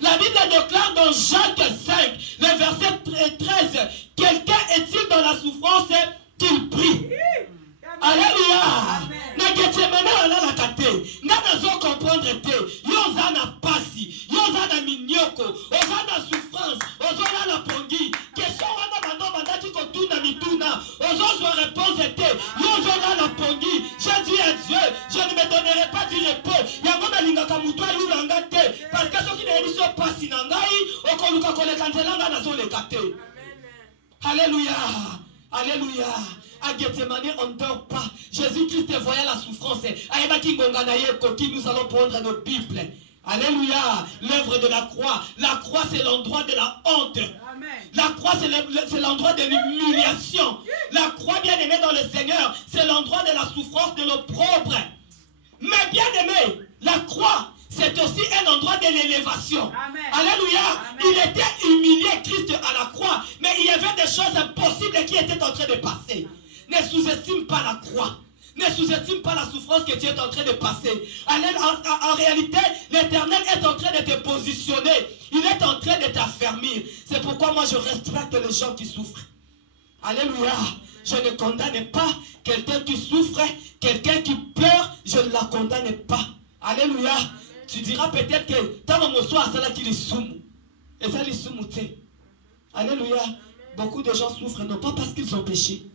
La Bible déclare dans Jacques 5, le verset 13, quelqu'un est-il dans la souffrance qu'il prie. Alléluia. Nagetemene ala kate. Nanazo comprendre te. Yoza na pasi. Yoza na minyoko. Oza na souffrance. Oza na pongi. Question wana bando bandaki kotuna mituna. Ozo zo réponse te. Yoza na pongi. Je dis à Dieu, je ne me donnerai pas du repos. Yango na lingaka mutu ayulanga te. Parce que ceux qui ne émission pasi na ngai, okoluka koleka nzelanga nazo le kate. Alléluia. Alléluia. À Gethsemane, on ne dort pas. Jésus-Christ voyait la souffrance. Nous allons prendre nos Bibles. Alléluia. L'œuvre de la croix. La croix, c'est l'endroit de la honte. Amen. La croix, c'est l'endroit de l'humiliation. La croix, bien aimée dans le Seigneur, c'est l'endroit de la souffrance de l'opprobre. Mais bien aimé, la croix, c'est aussi un endroit de l'élévation. Alléluia. Amen. Il était humilié, Christ, à la croix. Mais il y avait des choses impossibles qui étaient en train de passer. Ne sous-estime pas la croix. Ne sous-estime pas la souffrance que tu es en train de passer. En réalité, l'Éternel est en train de te positionner. Il est en train de t'affermir. C'est pourquoi moi je respecte les gens qui souffrent. Alléluia. Je ne condamne pas quelqu'un qui souffre, quelqu'un qui pleure, je ne la condamne pas. Alléluia. Tu diras peut-être que tant mon soir, c'est là qu'il est soumou. Et ça, il est soumou. Alléluia. Beaucoup de gens souffrent, non pas parce qu'ils ont péché.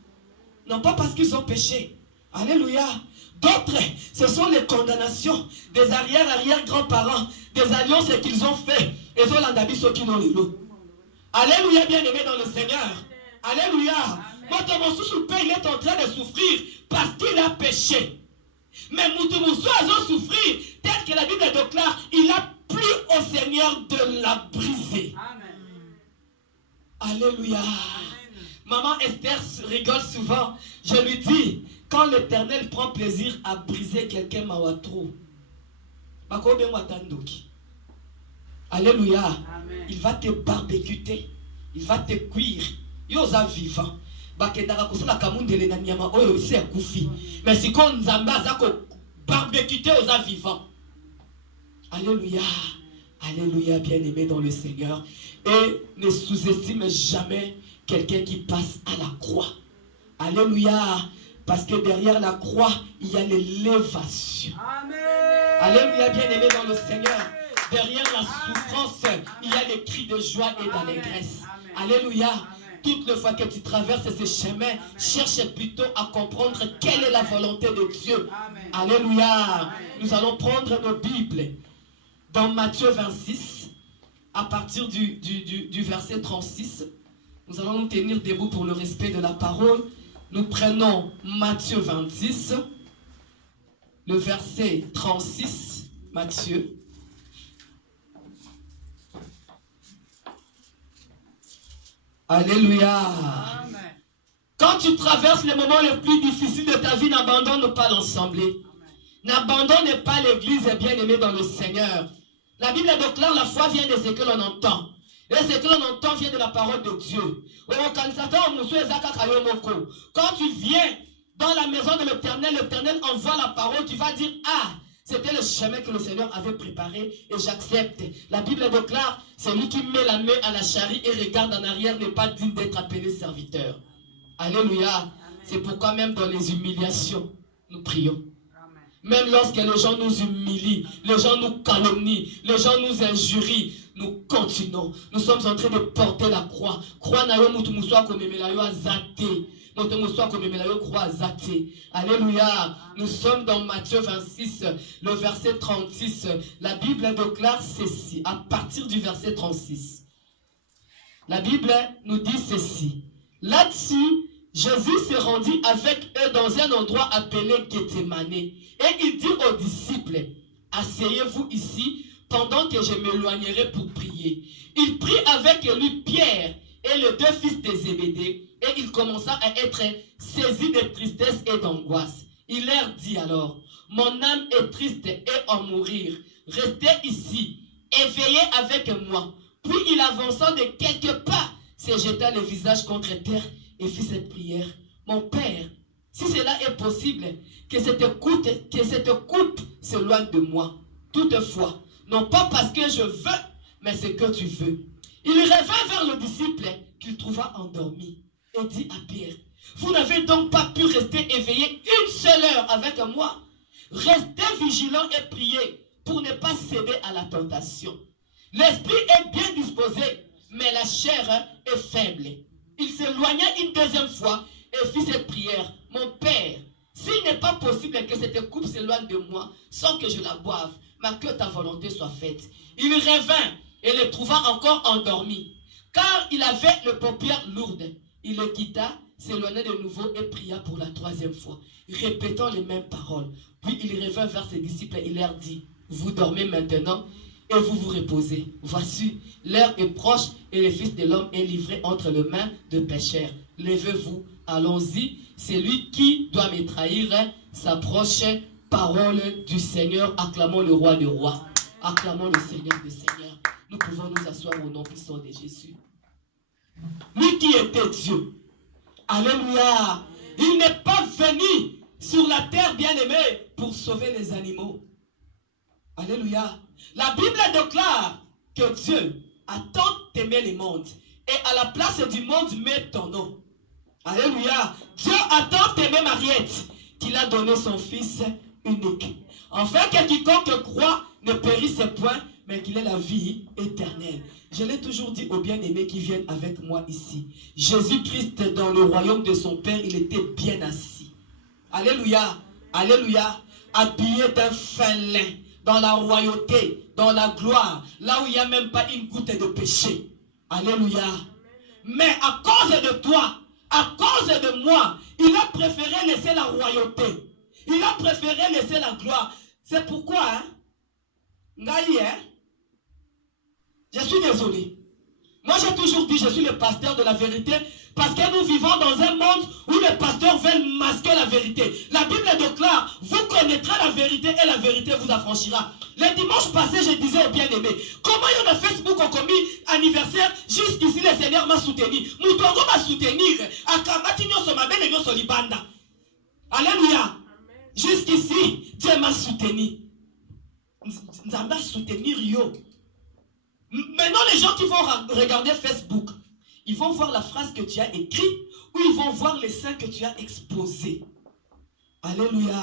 Non pas parce qu'ils ont péché. Alléluia. D'autres, ce sont les condamnations des arrière-grands-parents, des alliances qu'ils ont fait. Et ceux ceux qui n'ont les lots. Alléluia, bien-aimé dans le Seigneur. Alléluia. Il est en train de souffrir parce qu'il a péché. Mais Moutoumoussou a souffrir, tel que la Bible déclare, il a plu au Seigneur de la briser. Amen. Alléluia. Maman Esther rigole souvent. Je lui dis, quand l'Éternel prend plaisir à briser quelqu'un, alléluia. Amen. Il va te barbecuter. Il va te cuire. Yosa vivant. Mais si on zamba barbecuter aux vivants. Alléluia. Alléluia, bien-aimé dans le Seigneur. Et ne sous-estime jamais quelqu'un qui passe à la croix. Alléluia. Parce que derrière la croix, il y a l'élévation. Alléluia, bien-aimé dans le Seigneur. Derrière la souffrance, il y a les cris de joie et d'allégresse. Alléluia. Toute fois que tu traverses ce chemin, cherche plutôt à comprendre quelle est la volonté de Dieu. Alléluia. Nous allons prendre nos Bibles dans Matthieu 26, à partir du verset 36. Nous allons nous tenir debout pour le respect de la parole. Nous prenons Matthieu 26, le verset 36, Matthieu. Alléluia. Amen. Quand tu traverses les moments les plus difficiles de ta vie, n'abandonne pas l'Assemblée. N'abandonne pas l'Église bien-aimée dans le Seigneur. La Bible déclare la foi vient de ce que l'on entend. Et ce que l'on entend vient de la parole de Dieu. Quand tu viens dans la maison de l'Éternel, l'Éternel envoie la parole, tu vas dire, ah, c'était le chemin que le Seigneur avait préparé et j'accepte. La Bible déclare, celui qui met la main à la charrie et regarde en arrière n'est pas digne d'être appelé serviteur. Alléluia. C'est pourquoi même dans les humiliations, nous prions. Même lorsque les gens nous humilient, les gens nous calomnient, les gens nous injurient, nous continuons. Nous sommes en train de porter la croix. Croix na yo mutu muswa komemela yo azate. Mutu muswa komemela yo croix azate. Alléluia. Nous sommes dans Matthieu 26, le verset 36. La Bible déclare ceci, à partir du verset 36. La Bible nous dit ceci. Là-dessus, Jésus se rendit avec eux dans un endroit appelé Gethsemane. Et il dit aux disciples, asseyez-vous ici pendant que je m'éloignerai pour prier. Il prit avec lui Pierre et les deux fils de Zébédée et il commença à être saisi de tristesse et d'angoisse. Il leur dit alors, mon âme est triste et en mourir. Restez ici, éveillez avec moi. Puis il avança de quelques pas, se jeta le visage contre terre et fit cette prière. Mon Père, si cela est possible, que cette coupe s'éloigne de moi. Toutefois, non pas parce que je veux, mais c'est que tu veux. Il revint vers le disciple qu'il trouva endormi et dit à Pierre, vous n'avez donc pas pu rester éveillé une seule heure avec moi? Restez vigilant et priez pour ne pas céder à la tentation. L'esprit est bien disposé, mais la chair est faible. Il s'éloigna une deuxième fois et fit cette prière. Mon Père, s'il n'est pas possible que cette coupe s'éloigne de moi sans que je la boive, mais que ta volonté soit faite. Il revint et le trouva encore endormi, car il avait les paupières lourdes. Il le quitta, s'éloigna de nouveau et pria pour la troisième fois, répétant les mêmes paroles. Puis il revint vers ses disciples et leur dit, vous dormez maintenant et vous vous reposez. Voici, l'heure est proche et le Fils de l'homme est livré entre les mains de pécheurs. Levez-vous, allons-y. C'est lui qui doit me trahir s'approche. Parole du Seigneur. Acclamons le roi des rois. Acclamons le Seigneur des seigneurs. Nous pouvons nous asseoir au nom puissant de Jésus. Lui qui était Dieu. Alléluia. Il n'est pas venu sur la terre, bien-aimé, pour sauver les animaux. Alléluia. La Bible déclare que Dieu a tant aimé le monde et à la place du monde met ton nom. Alléluia. Dieu a tant aimé Mariette qu'il a donné son fils unique. Afin que quiconque croit ne périsse point, mais qu'il ait la vie éternelle. Je l'ai toujours dit aux bien-aimés qui viennent avec moi ici. Jésus-Christ dans le royaume de son Père, il était bien assis. Alléluia. Alléluia. Habillé d'un fin lin, dans la royauté, dans la gloire, là où il n'y a même pas une goutte de péché. Alléluia. Mais à cause de toi, à cause de moi, il a préféré laisser la royauté. Il a préféré laisser la gloire. C'est pourquoi, je suis désolé. Moi, j'ai toujours dit, je suis le pasteur de la vérité, parce que nous vivons dans un monde où les pasteurs veulent masquer la vérité. La Bible déclare, vous connaîtrez la vérité et la vérité vous affranchira. Le dimanche passé, je disais aux bien-aimés, comment il y a de Facebook ont commis anniversaire, jusqu'ici le Seigneur m'a soutenu. Moutongo m'a soutenu. Alléluia. Jusqu'ici, Dieu m'a soutenu. Nzamba soutenir yo. Maintenant, les gens qui vont regarder Facebook, ils vont voir la phrase que tu as écrite ou ils vont voir les seins que tu as exposés. Alléluia.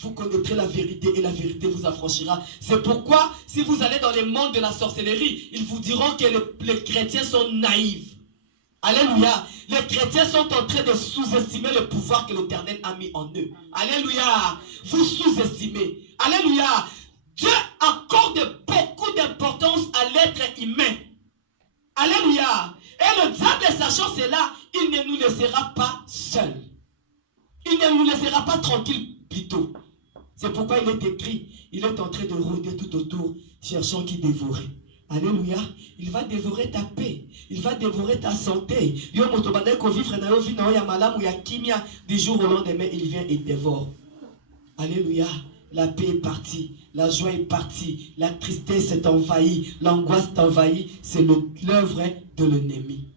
Vous connaîtrez la vérité et la vérité vous affranchira. C'est pourquoi, si vous allez dans les mondes de la sorcellerie, ils vous diront que les chrétiens sont naïfs. Alléluia. Les chrétiens sont en train de sous-estimer le pouvoir que l'Éternel a mis en eux. Alléluia. Vous sous-estimez. Alléluia. Dieu accorde beaucoup d'importance à l'être humain. Alléluia. Et le diable, sachant cela, il ne nous laissera pas seuls. Il ne nous laissera pas tranquilles plutôt. C'est pourquoi il est écrit, il est en train de rôder tout autour, cherchant qui dévorer. Alléluia. Il va dévorer ta paix. Il va dévorer ta santé. Du jour au lendemain, il vient et dévore. Alléluia. La paix est partie. La joie est partie. La tristesse est envahie. L'angoisse est envahie. C'est l'œuvre de l'ennemi.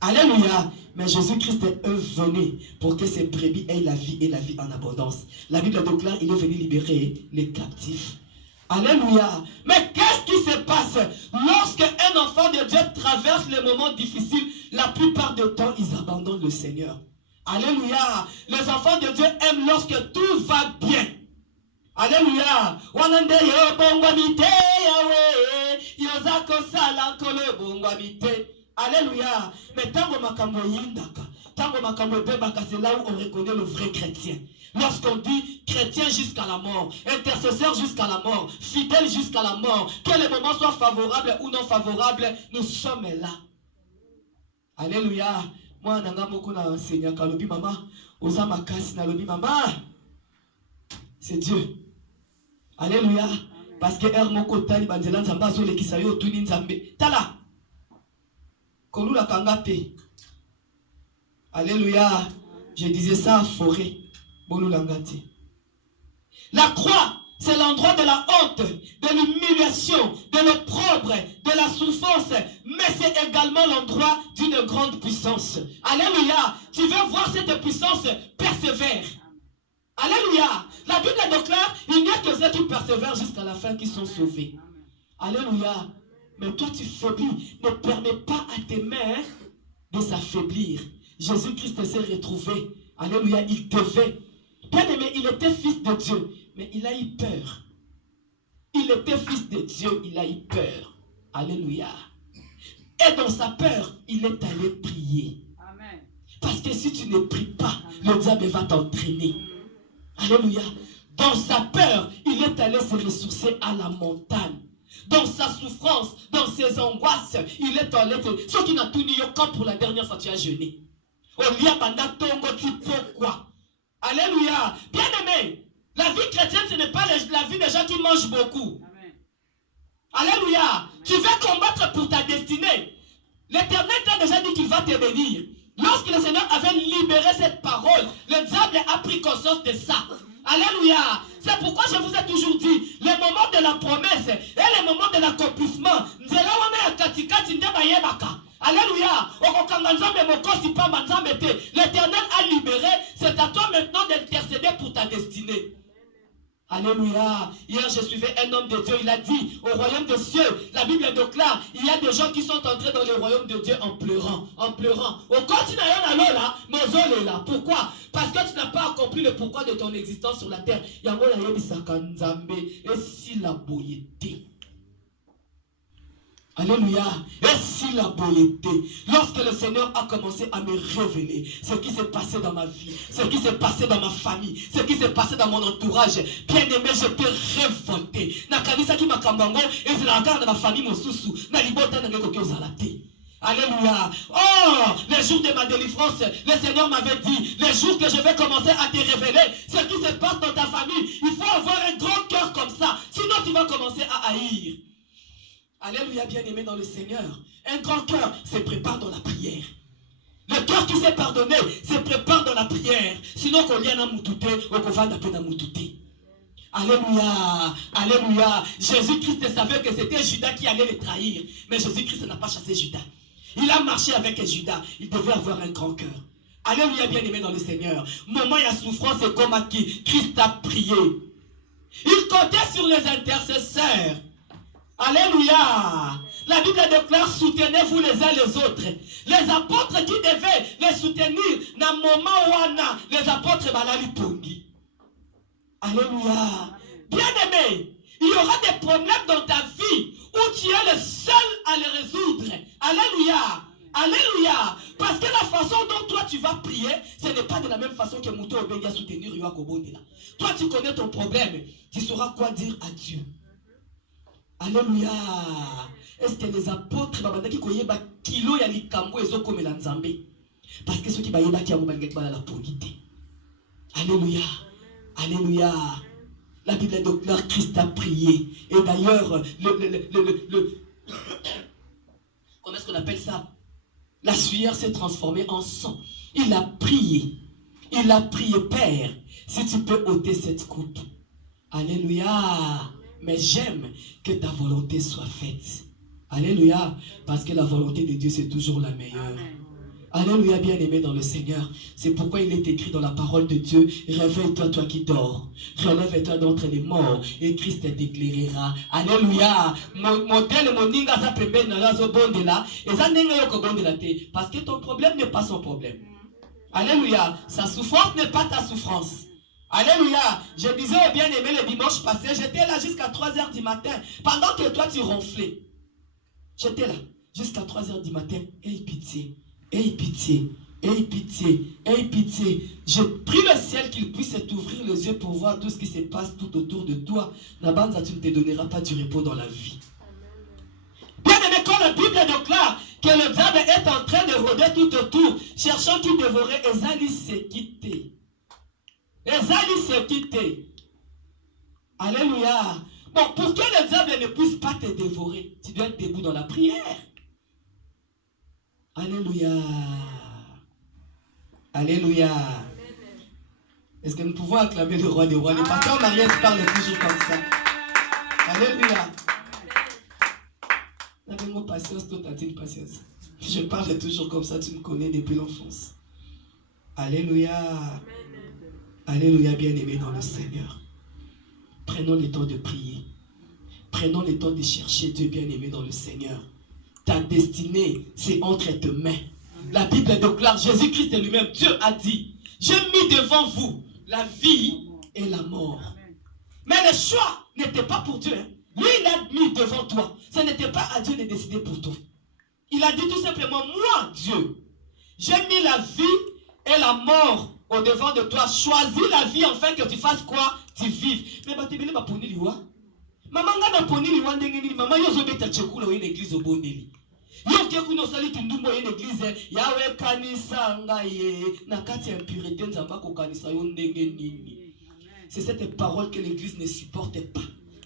Alléluia. Mais Jésus-Christ est venu pour que ses brebis aient la vie et la vie en abondance. La Bible déclare qu'il est venu libérer les captifs. Alléluia. Mais qu'est-ce qui se passe lorsque un enfant de Dieu traverse les moments difficiles? La plupart du temps, ils abandonnent le Seigneur. Alléluia. Les enfants de Dieu aiment lorsque tout va bien. Alléluia. Alléluia. Mais tango makambo yindaka, tango makambo bebaka, c'est là où on reconnaît le vrai chrétien. Lorsqu'on dit chrétien jusqu'à la mort, intercesseur jusqu'à la mort, fidèle jusqu'à la mort, que les moments soient favorables ou non favorables, nous sommes là. Alléluia. Moi, nanga moko na enseignant kalobi mama, oza makasi na lobi mama. C'est Dieu. Alléluia. Parce que er moko tali banzela nzamba zo lekisa yo tuni nzambe. Tala. Kolula kangate. Alléluia. Je disais ça à forêt. La croix, c'est l'endroit de la honte, de l'humiliation, de l'opprobre, de la souffrance, mais c'est également l'endroit d'une grande puissance. Alléluia. Tu veux voir cette puissance? Persévère. Alléluia. La Bible déclare, il n'y a que ceux qui persévèrent jusqu'à la fin qui sont sauvés. Alléluia. Mais toi, tu faiblis. Ne permets pas à tes mains de s'affaiblir. Jésus-Christ s'est retrouvé. Alléluia. Il devait. Bien aimé, il était fils de Dieu. Mais il a eu peur. Il était fils de Dieu. Il a eu peur. Alléluia. Et dans sa peur, il est allé prier. Amen. Parce que si tu ne pries pas, le diable va t'entraîner. Alléluia. Dans sa peur, il est allé se ressourcer à la montagne. Dans sa souffrance, dans ses angoisses, il est allé. Ce qui n'a tout ni quand pour la dernière fois tu as jeûné. Pourquoi? Alléluia. Bien aimé, la vie chrétienne, ce n'est pas la vie des gens qui mangent beaucoup. Amen. Alléluia. Tu veux combattre pour ta destinée. L'Éternel t'a déjà dit qu'il va te bénir. Lorsque le Seigneur avait libéré cette parole, le diable a pris conscience de ça. Alléluia. C'est pourquoi je vous ai toujours dit, le moment de la promesse et le moment de l'accomplissement, alléluia. L'Éternel a libéré. C'est à toi maintenant d'intercéder pour ta destinée. Alléluia. Hier, je suivais un homme de Dieu. Il a dit, au royaume des cieux, la Bible déclare, il y a des gens qui sont entrés dans le royaume de Dieu en pleurant. En pleurant. Au continent, là, mais là. Pourquoi? Parce que tu n'as pas accompli le pourquoi de ton existence sur la terre. Et si la boyété. Alléluia. Et si la beauté, lorsque le Seigneur a commencé à me révéler ce qui s'est passé dans ma vie, ce qui s'est passé dans ma famille, ce qui s'est passé dans mon entourage, bien aimé, j'étais révolté. Nakanisa qui m'a kambango, et c'est la garde de ma famille, mon sousou. Nalibota n'a pas que Alléluia. Oh, les jours de ma délivrance, le Seigneur m'avait dit, les jours que je vais commencer à te révéler ce qui se passe dans ta famille, il faut avoir un grand cœur comme ça. Sinon, tu vas commencer à haïr. Alléluia, bien-aimé dans le Seigneur. Un grand cœur se prépare dans la prière. Le cœur qui s'est pardonné se prépare dans la prière. Sinon, qu'on y a moutouté, ou qu'on va n'a moutouté. Alléluia, alléluia. Jésus-Christ savait que c'était Judas qui allait le trahir. Mais Jésus-Christ n'a pas chassé Judas. Il a marché avec Judas. Il devait avoir un grand cœur. Alléluia, bien-aimé dans le Seigneur. Moment il y a souffrance, c'est comme à qui Christ a prié. Il comptait sur les intercesseurs. Alléluia. La Bible déclare, soutenez-vous les uns les autres. Les apôtres qui devaient les soutenir, dans le moment où les apôtres balali pongi. Alléluia. Bien-aimé, il y aura des problèmes dans ta vie où tu es le seul à les résoudre. Alléluia. Alléluia. Parce que la façon dont toi tu vas prier, ce n'est pas de la même façon que Mouto Obenga soutenir Yoakobondela. Toi tu connais ton problème, tu sauras quoi dire à Dieu. Alléluia. Est-ce que les apôtres babandaki koyeba kilo ya likambo ezokomela nzambe? Parce que ceux qui bayeba ki amobangaki bala la polité. Alléluia. Alléluia. La Bible déclare Christ a prié. Et d'ailleurs, comment est-ce qu'on appelle ça? La sueur s'est transformée en sang. Il a prié. Il a prié, Père, si tu peux ôter cette coupe. Alléluia. Mais j'aime que ta volonté soit faite. Alléluia. Parce que la volonté de Dieu, c'est toujours la meilleure. Alléluia, bien-aimé dans le Seigneur. C'est pourquoi il est écrit dans la parole de Dieu, réveille-toi, toi qui dors. Relève-toi d'entre les morts et Christ t'éclairera. Alléluia. Parce que ton problème n'est pas son problème. Alléluia. Sa souffrance n'est pas ta souffrance. Alléluia. Je disais au bien-aimé le dimanche passé, j'étais là jusqu'à 3h du matin. Pendant que toi tu ronflais. J'étais là jusqu'à 3h du matin. Aie pitié. Aie pitié. Aie pitié. Aie pitié. Je prie le ciel qu'il puisse t'ouvrir les yeux pour voir tout ce qui se passe tout autour de toi. Nabanza, tu ne te donneras pas du repos dans la vie. Bien-aimé, quand la Bible déclare que le diable est en train de rôder tout autour, cherchant qui dévorer, Ezali s'est quitté. Ezali s'est quitté. Alléluia. Bon, pour que le diable ne puisse pas te dévorer, tu dois être debout dans la prière. Alléluia. Alléluia. Est-ce que nous pouvons acclamer le roi des rois? Le pasteur Mariette parle toujours comme ça. Alléluia. Avez-moi patience, toi t'as une patience. Je parle toujours comme ça, tu me connais depuis l'enfance. Alléluia. Alléluia, bien-aimé dans le Seigneur. Prenons le temps de prier. Prenons le temps de chercher Dieu bien-aimé dans le Seigneur. Ta destinée, c'est entre tes mains. La Bible déclare, Jésus-Christ lui-même, Dieu a dit, j'ai mis devant vous la vie et la mort. Mais le choix n'était pas pour Dieu. Hein. Lui, il a mis devant toi. Ce n'était pas à Dieu de décider pour toi. Il a dit tout simplement, moi, Dieu, j'ai mis la vie et la mort au devant de toi. Choisis la vie afin que tu fasses quoi? Tu vives. Mais tu ne vas pas liwa. Maman n'a pas liwa ndengeni. Maman yo zo beta chekula oye l'église au bondeli. Yo ke kuno sali tundumbo oye l'église yawe kanisa ngaye na kati ya impurité nzamba ko kanisa yo ndengeni. C'est cette parole que l'église ne supporte pas.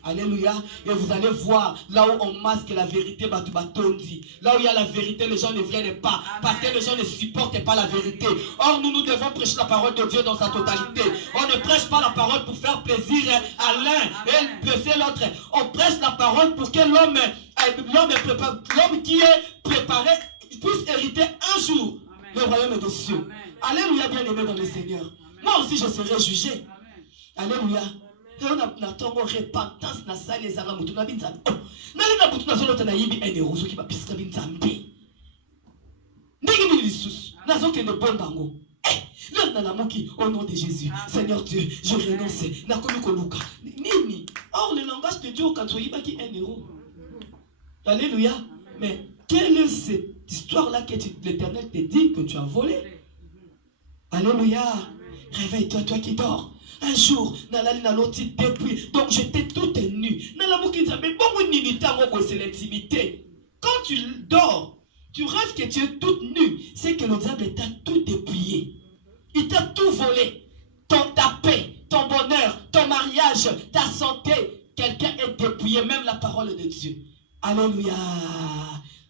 Alléluia. Et vous allez voir, là où on masque la vérité, là où il y a la vérité, les gens ne viennent pas. Parce que les gens ne supportent pas la vérité. Or, nous devons prêcher la parole de Dieu dans sa totalité. On ne prêche pas la parole pour faire plaisir à l'un et blesser l'autre. On prêche la parole pour que l'homme qui est préparé puisse hériter un jour le royaume des cieux. Alléluia, bien-aimé dans le Seigneur. Moi aussi, je serai jugé. Alléluia. On a tongo repentance na sali ezanga mutu na binzambi. Na mutu na solo tana yibi ene rozo ki ba pisika binzambi. Ndenge mini lisusu. Na zoke ne bondango. Là na lamuki au nom de Jésus. Seigneur Dieu, je renonce. Na komi koluka. Nini? Or le langage de Dieu quand tu yiba ki ene ro. Alléluia. Mais quelle est cette histoire-là que l'Éternel te dit que tu as volé? Alléluia. Réveille-toi, toi qui dors. Un jour, depuis, donc j'étais tout nu. C'est l'intimité. Quand tu dors, tu rêves que tu es toute nue. C'est que le diable t'a tout dépouillé. Il t'a tout volé. Ta paix, ton bonheur, ton mariage, ta santé. Quelqu'un est dépouillé, même la parole de Dieu. Alléluia.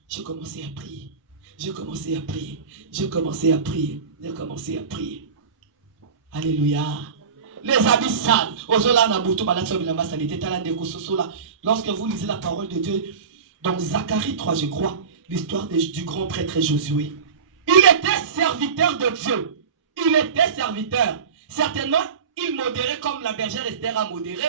J'ai commencé à prier. J'ai commencé à prier. J'ai commencé à prier. J'ai commencé à prier. Alléluia. Les habits sales. Lorsque vous lisez la parole de Dieu, dans Zacharie 3, je crois, l'histoire du grand prêtre Josué. Il était serviteur de Dieu. Il était serviteur. Certainement, il modérait comme la bergère Esther a modéré.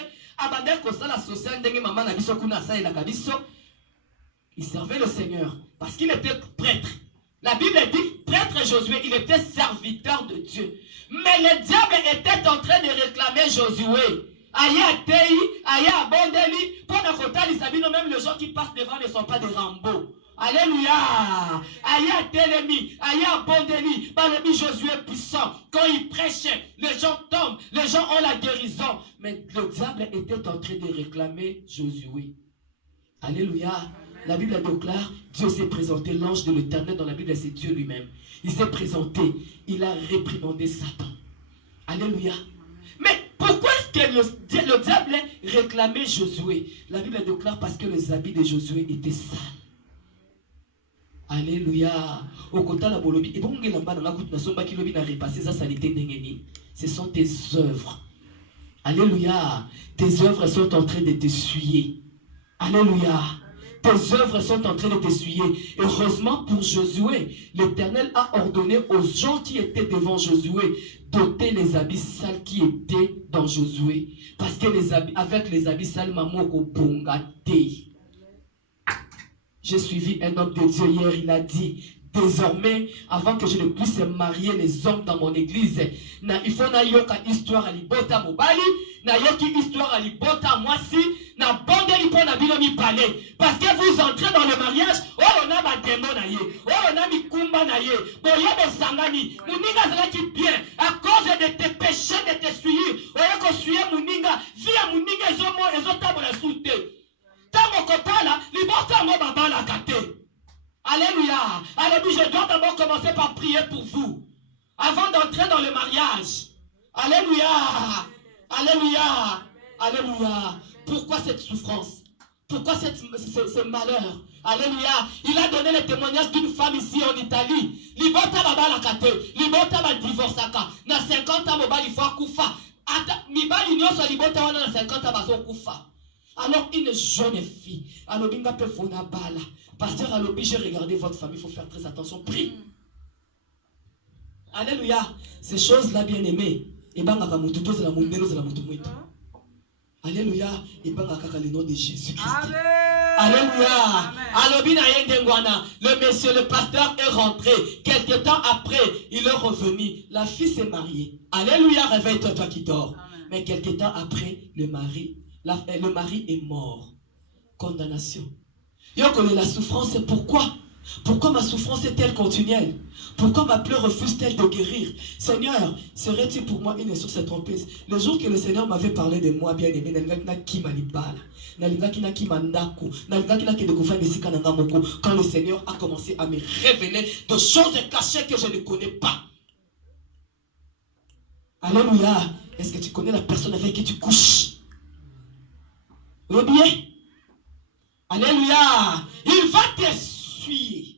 Il servait le Seigneur parce qu'il était prêtre. La Bible dit, prêtre Josué, il était serviteur de Dieu. Mais le diable était en train de réclamer Josué. Aya Tei, Aya Abondeli, pendant qu'on même les gens qui passent devant ne sont pas des Rambo. Alléluia. Aya Telemi, Aya Abondeli, par le Josué puissant. Quand il prêchait, les gens tombent, les gens ont la guérison. Mais le diable était en train de réclamer Josué. Alléluia. La Bible déclare, Dieu s'est présenté, l'ange de l'Éternel dans la Bible, c'est Dieu lui-même. Il s'est présenté, il a réprimandé Satan. Alléluia. Mais pourquoi est-ce que le diable réclamait Josué? La Bible déclare parce que les habits de Josué étaient sales. Alléluia. Ce sont tes œuvres. Alléluia. Tes œuvres sont en train de t'essuyer. Alléluia. Tes œuvres sont en train de t'essuyer. Heureusement pour Josué, l'Éternel a ordonné aux gens qui étaient devant Josué d'ôter les habits sales qui étaient dans Josué. Parce que avec les habits sales, maman bongate. J'ai suivi un homme de Dieu hier, il a dit, désormais, avant que je ne puisse marier les hommes dans mon église, il faut na yoka histoire à libota mobali, na yoki histoire à libota moisi, na bondeli pour na bilomi palais. Parce que vous entrez dans le mariage, oh on a ma démon na ye, oh on a mi kumba na ye, boye de sangani, muninga zala qui bien, à cause de tes péchés, de tes suivis, oh ko suye muninga, via muninga ezotamo la soute. Tamo kotala, libota mo babala kate. Alléluia. Alléluia. Je dois d'abord commencer par prier pour vous. Avant d'entrer dans le mariage. Alléluia. Alléluia. Alléluia. Pourquoi cette souffrance? Pourquoi ce malheur? Alléluia. Il a donné le témoignage d'une femme ici en Italie. Libota baba la kate. Libota ba divorçaka. Na 50 ans mobile il faut kufa. Ata mibali nyoso libota wana na 50 ans bazo kufa. Alors une jeune fille. Alors binga pe fona bala. Pasteur Alobi, j'ai regardé votre famille, il faut faire très attention. Prie. Alléluia. Ces choses-là, bien aimées, et ben, Alléluia. Et pas le nom de Jésus-Christ. Amen. Alléluia. Le monsieur, le pasteur est rentré. Quelque temps après, il est revenu. La fille s'est mariée. Alléluia. Réveille-toi, toi qui dors. Amen. Mais quelque temps après, le mari est mort. Condamnation. Yo connais la souffrance. Pourquoi? Pourquoi ma souffrance est-elle continuelle? Pourquoi ma pleure refuse-t-elle de guérir? Seigneur, serais-tu pour moi une source trompeuse? Le jour que le Seigneur m'avait parlé de moi, bien aimé, quand le Seigneur a commencé à me révéler de choses cachées que je ne connais pas. Alléluia. Est-ce que tu connais la personne avec qui tu couches? Oui bien. Alléluia. Il va t'essuyer.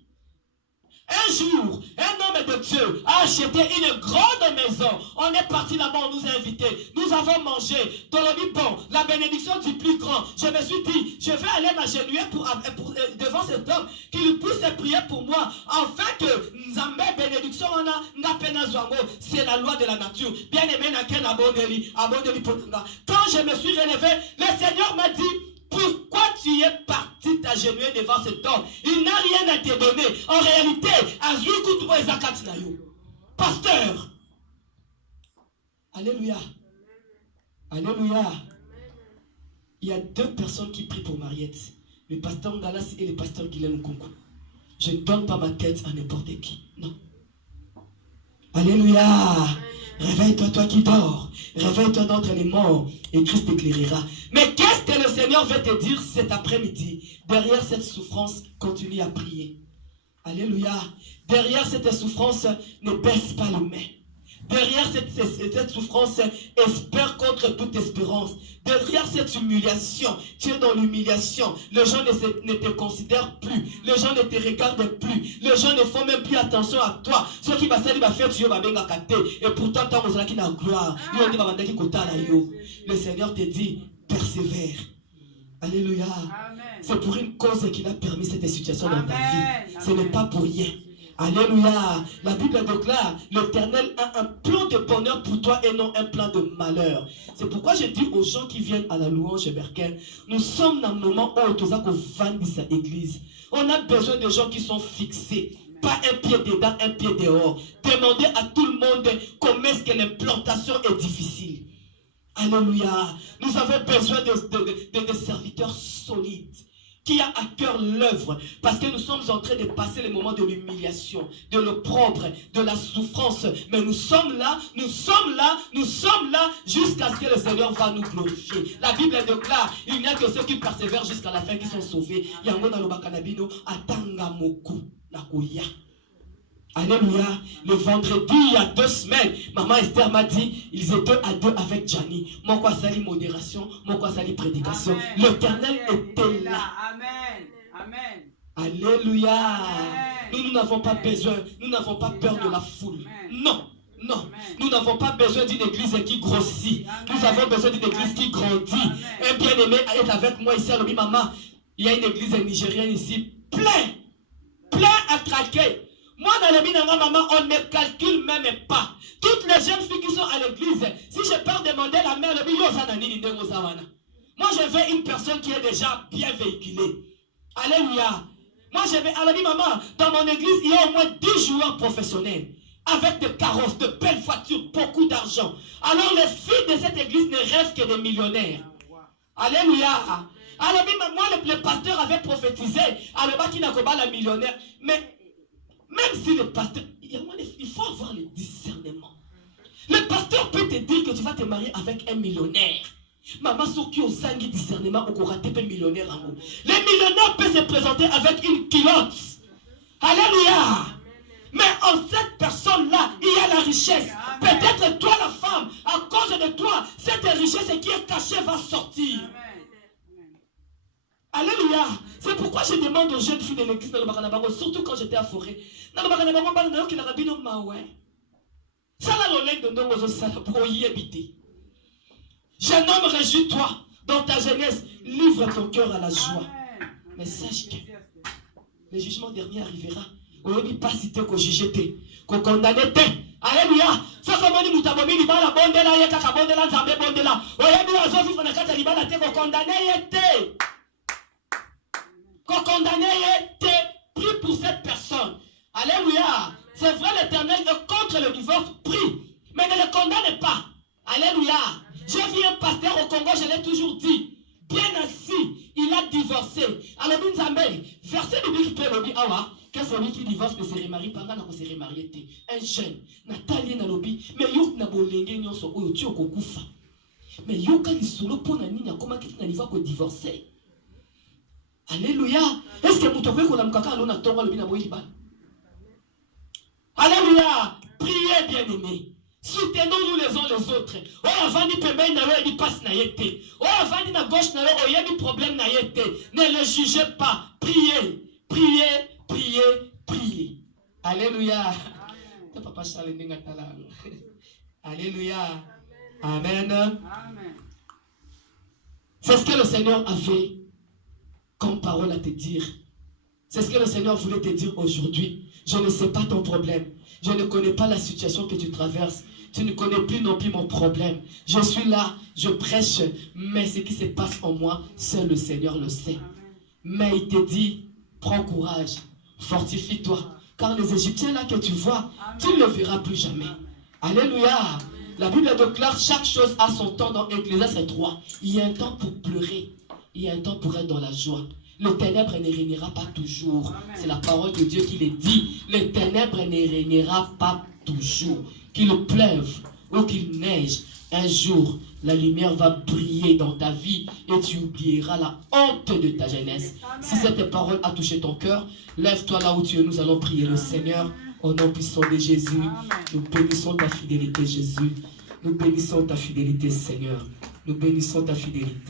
Un jour, un homme de Dieu a acheté une grande maison. On est parti là-bas, on nous a invités. Nous avons mangé. Dans le bon, la bénédiction du plus grand. Je me suis dit, je vais aller m'agenouiller devant cet homme, qu'il puisse prier pour moi, afin que Nzambe bénédiction c'est la loi de la nature. Bien aimé, quand je me suis relevé, le Seigneur m'a dit, pourquoi tu es parti t'agenouiller devant cet homme? Il n'a rien à te donner. En réalité, pasteur. Alléluia. Alléluia. Il y a deux personnes qui prient pour Mariette. Le pasteur Ngalas et le pasteur Guylaine Nkunku. Je ne donne pas ma tête à n'importe qui. Non. Alléluia. Réveille-toi, toi qui dors. Réveille-toi d'entre les morts et Christ t'éclairera. Mais qu'est-ce que le Seigneur veut te dire cet après-midi? Derrière cette souffrance, continue à prier. Alléluia. Derrière cette souffrance, ne baisse pas les mains. Derrière cette souffrance, espère contre toute espérance. Derrière cette humiliation, tu es dans l'humiliation. Les gens ne te considèrent plus. Les gens ne te regardent plus. Les gens ne font même plus attention à toi. Ce qui va faire, tu vas bien gâter. Et pourtant, tu as la gloire. Le Seigneur te dit, persévère. Alléluia. C'est pour une cause qu'il a permis cette situation dans ta vie. Ce n'est pas pour rien. Alléluia. La Bible déclare, l'Éternel a un plan de bonheur pour toi et non un plan de malheur. C'est pourquoi je dis aux gens qui viennent à la louange Berkel, nous sommes dans un moment où on a vendu sa église. On a besoin de gens qui sont fixés. Pas un pied dedans, un pied dehors. Demandez à tout le monde comment est-ce que l'implantation est difficile. Alléluia. Nous avons besoin de serviteurs solides, qui a à cœur l'œuvre, parce que nous sommes en train de passer les moments de l'humiliation, de l'opprobre, de la souffrance, mais nous sommes là jusqu'à ce que le Seigneur va nous glorifier. La Bible déclare, il n'y a que ceux qui persévèrent jusqu'à la fin qui sont sauvés. Alléluia. Le vendredi, il y a 2 semaines, maman Esther m'a dit, ils étaient à 2 avec Gianni. Mon quoi ça modération, mon quoi ça prédication. L'Éternel était là. Amen. Amen. Alléluia. Amen. Nous n'avons pas besoin, nous n'avons pas peur de la foule. Non. Non, amen. Nous n'avons pas besoin d'une église qui grossit. Amen. Nous avons besoin d'une église qui grandit. Amen. Un bien-aimé est avec moi ici à l'Obi Maman. Il y a une église nigérienne ici, plein à craquer. Moi, dans le Binanga, maman, on ne calcule même pas. Toutes les jeunes filles qui sont à l'église, si je peux demander la mère, moi, je veux une personne qui est déjà bien véhiculée. Alléluia. Moi, je vais, alors, maman, dans mon église, il y a au moins 10 joueurs professionnels. Avec des carrosses, de belles voitures, beaucoup d'argent. Alors, les filles de cette église ne rêvent que des millionnaires. Alléluia. Alors, moi, le pasteur avait prophétisé. Alors, qui n'a pas la millionnaire. Mais, même si le pasteur, il faut avoir le discernement. Le pasteur peut te dire que tu vas te marier avec un millionnaire. Maman, ceux qui ont un discernement, on aura des millionnaires en haut. Les millionnaires peuvent se présenter avec une culotte. Alléluia. Mais en cette personne-là, il y a la richesse. Peut-être toi, la femme, à cause de toi, cette richesse qui est cachée va sortir. Alléluia. C'est pourquoi je demande aux jeunes filles de l'église, surtout quand j'étais à Forêt. Jeune homme, réjouis-toi dans ta jeunesse. Livre ton cœur à la joie. Mais sache que le jugement dernier arrivera oyebi pasi te, ko juger te, ko condamner te. Alléluia. Ça comme on dit mutabomi libala bondela ye kaka bondela nzambe bondela. Oyebi azo vivre na kati ya libala te, ko condamner ye te. Ko condamner ye te. Prie pour cette personne. Alléluia. C'est vrai, l'Éternel est contre le divorce, prie, mais ne le condamne pas. Alléluia. J'ai vu un pasteur au Congo, je l'ai toujours dit. Bien assis, il a divorcé. Alors, verset biblique peut le dire, que celui qui divorce ne se remarie pas, ne se remarie. Un jeune, Nathalie Nalobi, mais yo na bolenge nyonso oyo ti okokufa. Mais yo ka lisolo pona nini akoma kiti na liva ko divorcer. Alléluia. Est-ce que muto ko na mukaka alona tonga lobi na boyi ba? Alléluia. Priez bien-aimés. Soutenons-nous les uns les autres. Oh, avant de pembe na yo, il passe na yete. Oh, avant de na gauche na yo, il y a des problèmes na yete. Ne le jugez pas. Priez, priez, priez, priez. Alléluia. Papa Charles Nengatala. Alléluia. Amen. Amen. C'est ce que le Seigneur avait comme parole à te dire. C'est ce que le Seigneur voulait te dire aujourd'hui. Je ne sais pas ton problème. Je ne connais pas la situation que tu traverses. Tu ne connais plus non plus mon problème. Je suis là, je prêche, mais ce qui se passe en moi, seul le Seigneur le sait. Mais il te dit, prends courage, fortifie-toi. Car les Égyptiens là que tu vois, tu ne le verras plus jamais. Alléluia. La Bible déclare chaque chose à son temps dans Ecclésiaste 3. Il y a un temps pour pleurer, il y a un temps pour être dans la joie. Le ténèbre ne régnera pas toujours. C'est la parole de Dieu qui le dit. Le ténèbre ne régnera pas toujours. Qu'il pleuve ou qu'il neige, un jour, la lumière va briller dans ta vie et tu oublieras la honte de ta jeunesse. Si cette parole a touché ton cœur, lève-toi là où tu es. Nous allons prier le Seigneur au nom puissant de Jésus. Nous bénissons ta fidélité, Jésus. Nous bénissons ta fidélité, Seigneur. Nous bénissons ta fidélité.